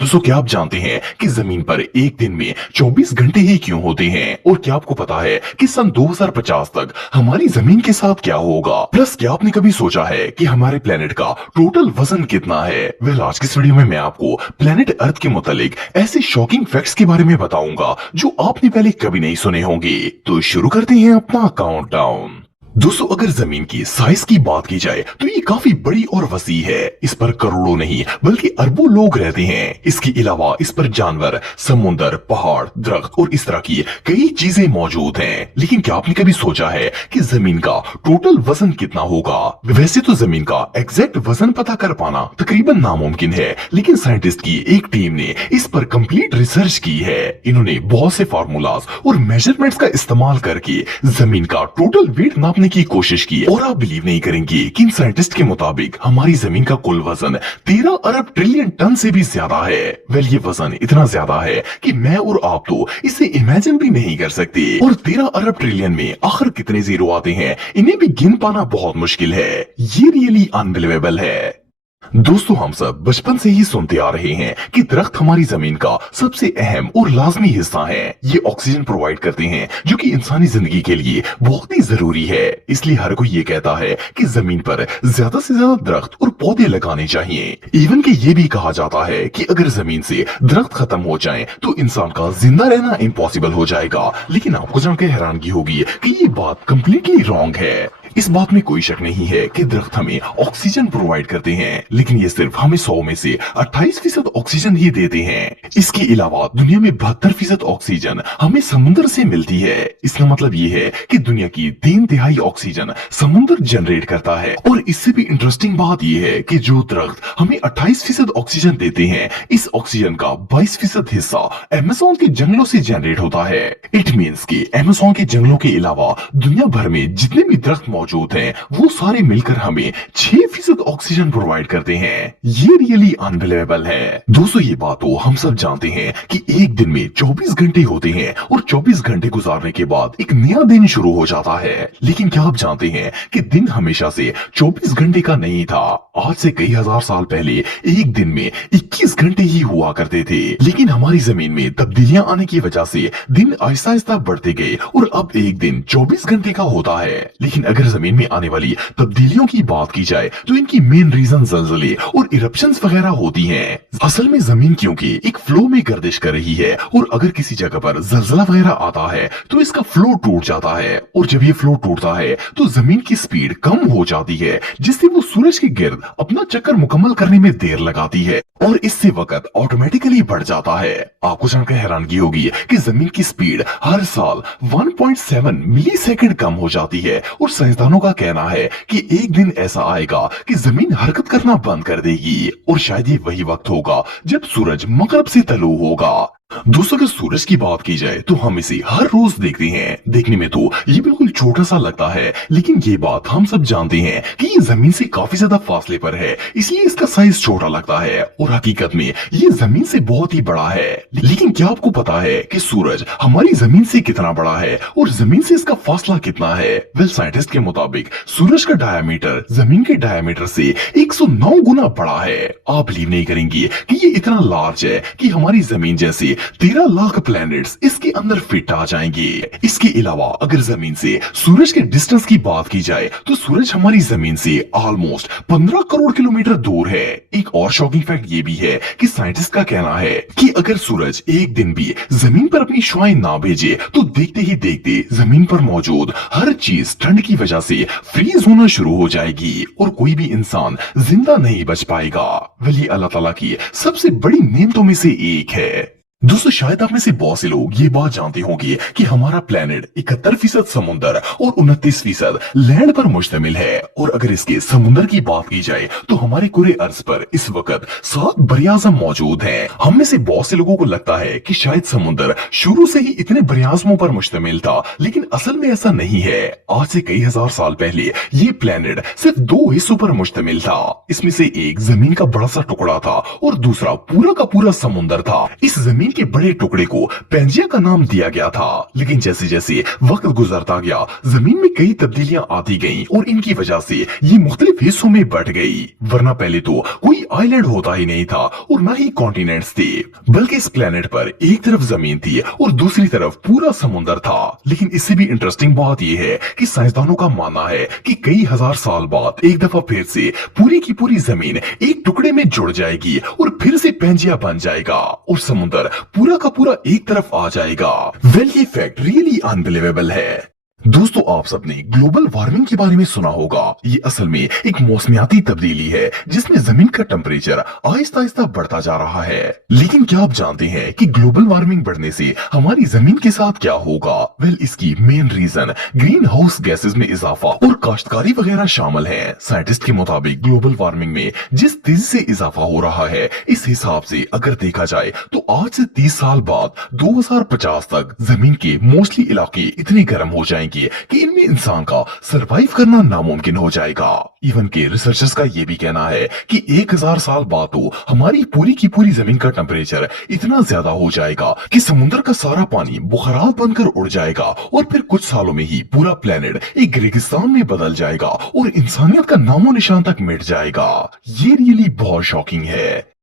दोस्तों, क्या आप जानते हैं कि जमीन पर एक दिन में 24 घंटे ही क्यों होते हैं? और क्या आपको पता है कि सन 2050 तक हमारी जमीन के साथ क्या होगा? प्लस क्या आपने कभी सोचा है कि हमारे प्लेनेट का टोटल वजन कितना है? आज की इस वीडियो में मैं आपको प्लेनेट अर्थ के मुतालिक ऐसे शॉकिंग फैक्ट्स के बारे में बताऊंगा जो आपने पहले कभी नहीं सुने होंगे। तो शुरू करते हैं अपना काउंटडाउन। दोस्तों, अगर जमीन की साइज की बात की जाए तो ये काफी बड़ी और वसी है। इस पर करोड़ों नहीं बल्कि अरबों लोग रहते हैं। इसके अलावा इस पर जानवर, समुद्र, पहाड़, दरख्त और इस तरह की कई चीजें मौजूद हैं। लेकिन क्या आपने कभी सोचा है कि जमीन का टोटल वजन कितना होगा? वैसे तो जमीन का एग्जैक्ट वजन पता कर पाना तकरीबन नामुमकिन है, लेकिन साइंटिस्ट की एक टीम ने इस पर कंप्लीट रिसर्च की है। इन्होंने बहुत से फार्मूलाज और मेजरमेंट्स का इस्तेमाल करके जमीन का टोटल वेट नापने की कोशिश की और आप बिलीव नहीं करेंगे कि इन साइंटिस्ट के मुताबिक हमारी जमीन का कुल वजन 13 अरब ट्रिलियन टन से भी ज्यादा है। ये वजन इतना ज्यादा है कि मैं और आप तो इसे इमेजिन भी नहीं कर सकते। और 13 अरब ट्रिलियन में आखिर कितने जीरो आते हैं, इन्हें भी गिन पाना बहुत मुश्किल है। ये रियली अनबिलीवेबल है। दोस्तों, हम सब बचपन से ही सुनते आ रहे हैं कि दरख्त हमारी जमीन का सबसे अहम और लाजमी हिस्सा है। ये ऑक्सीजन प्रोवाइड करते हैं जो कि इंसानी जिंदगी के लिए बहुत ही जरूरी है। इसलिए हर कोई ये कहता है कि जमीन पर ज्यादा से ज्यादा दरख्त और पौधे लगाने चाहिए। इवन कि ये भी कहा जाता है कि अगर जमीन से दरख्त खत्म हो जाए तो इंसान का जिंदा रहना इम्पॉसिबल हो जाएगा। लेकिन आपको जानकर हैरानगी होगी कि ये बात कम्प्लीटली रॉन्ग है। इस बात में कोई शक नहीं है कि दरख्त हमें ऑक्सीजन प्रोवाइड करते हैं, लेकिन ये सिर्फ हमें 100 में से 28% ऑक्सीजन ही देते हैं। इसके अलावा दुनिया में 72% ऑक्सीजन हमें समुद्र से मिलती है। इसका मतलब ये है कि दुनिया की 3/3 ऑक्सीजन समुद्र जनरेट करता है। और इससे भी इंटरेस्टिंग बात ये है कि जो दरख्त हमें 28% ऑक्सीजन देते हैं, इस ऑक्सीजन का 22% हिस्सा अमेज़न के जंगलों से जनरेट होता है। इट मीन्स कि अमेज़न के जंगलों के अलावा दुनिया भर में जितने भी दरख्त मौजूद हैं, वो सारे मिलकर हमें 6% ऑक्सीजन प्रोवाइड करते हैं। ये रियली अनबिलीवेबल है। दोस्तों, ये बात तो हम सब जानते हैं कि एक दिन में 24 घंटे होते हैं और 24 घंटे गुजारने के बाद एक नया दिन शुरू हो जाता है। लेकिन क्या आप जानते हैं कि दिन हमेशा से 24 घंटे का नहीं था। आज से कई हजार साल पहले एक दिन में 21 घंटे ही हुआ करते थे। लेकिन हमारी जमीन में तब्दीलियां आने की वजह से दिन आहिस्ता आहिस्ता बढ़ते गए और अब एक दिन 24 घंटे का होता है। लेकिन अगर जमीन में आने वाली तब्दीलियों की बात की जाए तो इनकी मेन रीजन ज़लज़ले और इरप्शंस वगैरह होती हैं। असल में जमीन क्योंकि एक फ्लो में गर्दिश कर रही है और अगर किसी जगह पर ज़लज़ला वगैरह आता है तो इसका फ्लो टूट जाता है। और जब ये फ्लो टूटता है तो जमीन की स्पीड कम हो जाती है, जिससे वो सूरज के गिर्द अपना चक्कर मुकम्मल करने में देर लगाती है और इससे वक्त ऑटोमेटिकली बढ़ जाता है। आपको जानकर हैरानगी होगी कि जमीन की स्पीड हर साल 1.7 मिली सेकेंड कम हो जाती है। और साइंसदानों का कहना है कि एक दिन ऐसा आएगा कि जमीन हरकत करना बंद कर देगी और शायद ये वही वक्त होगा जब सूरज मगरब से तलू होगा। दोस्तों, अगर सूरज की बात की जाए तो हम इसे हर रोज देखते हैं। देखने में तो ये बिल्कुल छोटा सा लगता है, लेकिन ये बात हम सब जानते हैं कि ये जमीन से काफी ज्यादा फासले पर है, इसलिए इसका साइज छोटा लगता है और हकीकत में ये जमीन से बहुत ही बड़ा है। लेकिन क्या आपको पता है कि सूरज हमारी जमीन से कितना बड़ा है और जमीन से इसका फासला कितना है? साइंटिस्ट के मुताबिक सूरज का डायमीटर जमीन के डायमीटर से 109 गुना बड़ा है। आप बिलीव नहीं करेंगे कि ये इतना लार्ज है कि हमारी जमीन जैसे 13 लाख प्लैनेट्स इसके अंदर फिट आ जाएंगे। इसके अलावा अगर जमीन से सूरज के डिस्टेंस की बात की जाए तो सूरज हमारी जमीन से ऑलमोस्ट 15 करोड़ किलोमीटर दूर है। एक और शॉकिंग फैक्ट ये भी है कि साइंटिस्ट का कहना है कि अगर सूरज एक दिन भी जमीन पर अपनी शुआएं ना भेजे तो देखते ही देखते जमीन पर मौजूद हर चीज ठंड की वजह से फ्रीज होना शुरू हो जाएगी और कोई भी इंसान जिंदा नहीं बच पाएगा। ये अल्लाह ताला की सबसे बड़ी नेमतों में से एक है। दोस्तों, शायद आप में से बहुत से लोग ये बात जानते होंगे कि हमारा प्लेनेट 71% समुद्र और 29% लैंड पर मुश्तमिल है। और अगर इसके समुद्र की बात की जाए तो हमारे कुरे अर्ज पर इस वक्त 7 बरियाज़म मौजूद हैं। हम में से बहुत से लोगों को लगता है कि शायद समुद्र शुरू से ही इतने बरियाज़मों पर मुश्तमिल था, लेकिन असल में ऐसा नहीं है। आज से कई हजार साल पहले ये प्लेनेट सिर्फ 2 हिस्सों पर मुश्तमिल था। इसमें से एक जमीन का बड़ा सा टुकड़ा था और दूसरा पूरा का पूरा समुद्र था। इस जमीन के बड़े टुकड़े को पेंजिया का नाम दिया गया था। लेकिन जैसे जैसे वक्त गुजरता गया, जमीन में कई तब्दीलियां आती गईं और इनकी वजह से ये मुख्तलिफ हिस्सों में बट गई। वरना पहले तो कोई आइलैंड होता ही नहीं था और ना ही कॉन्टिनेंट्स थे, बल्कि इस प्लेनेट पर एक तरफ जमीन थी और दूसरी तरफ पूरा समुंदर था। लेकिन इससे भी इंटरेस्टिंग बात यह है कि साइंसदानों का मानना है कि कई हजार साल बाद एक दफा फिर से पूरी की पूरी जमीन एक टुकड़े में जुड़ जाएगी और फिर से पेंजिया बन जाएगा और समुंदर पूरा का पूरा एक तरफ आ जाएगा। वेल, ये फैक्ट रियली अनबिलीवेबल है। दोस्तों, आप सबने ग्लोबल वार्मिंग के बारे में सुना होगा। ये असल में एक मौसमियाती तब्दीली है जिसमें जमीन का टेम्परेचर आहिस्ता आहिस्ता बढ़ता जा रहा है। लेकिन क्या आप जानते हैं कि ग्लोबल वार्मिंग बढ़ने से हमारी जमीन के साथ क्या होगा? वेल, इसकी main reason greenhouse gases में इजाफा और काश्तकारी वगैरह शामिल है। साइंटिस्ट के मुताबिक ग्लोबल वार्मिंग में जिस तेजी से इजाफा हो रहा है, इस हिसाब से अगर देखा जाए तो आज से 30 साल बाद 2050 तक जमीन के मोस्टली इलाके इतने गर्म हो जाएंगे कि इनमें इंसान का सरवाइव करना नामुमकिन हो जाएगा। इवन के रिसर्चर्स का यह भी कहना है कि 1000 साल बाद तो हमारी पूरी की पूरी जमीन का टेम्परेचर इतना ज्यादा हो जाएगा कि समुद्र का सारा पानी बुखारात बनकर उड़ जाएगा और फिर कुछ सालों में ही पूरा प्लेनेट एक रेगिस्तान में बदल जाएगा और इंसानियत का नामो निशान तक मिट जाएगा। ये रियली बहुत शॉकिंग है।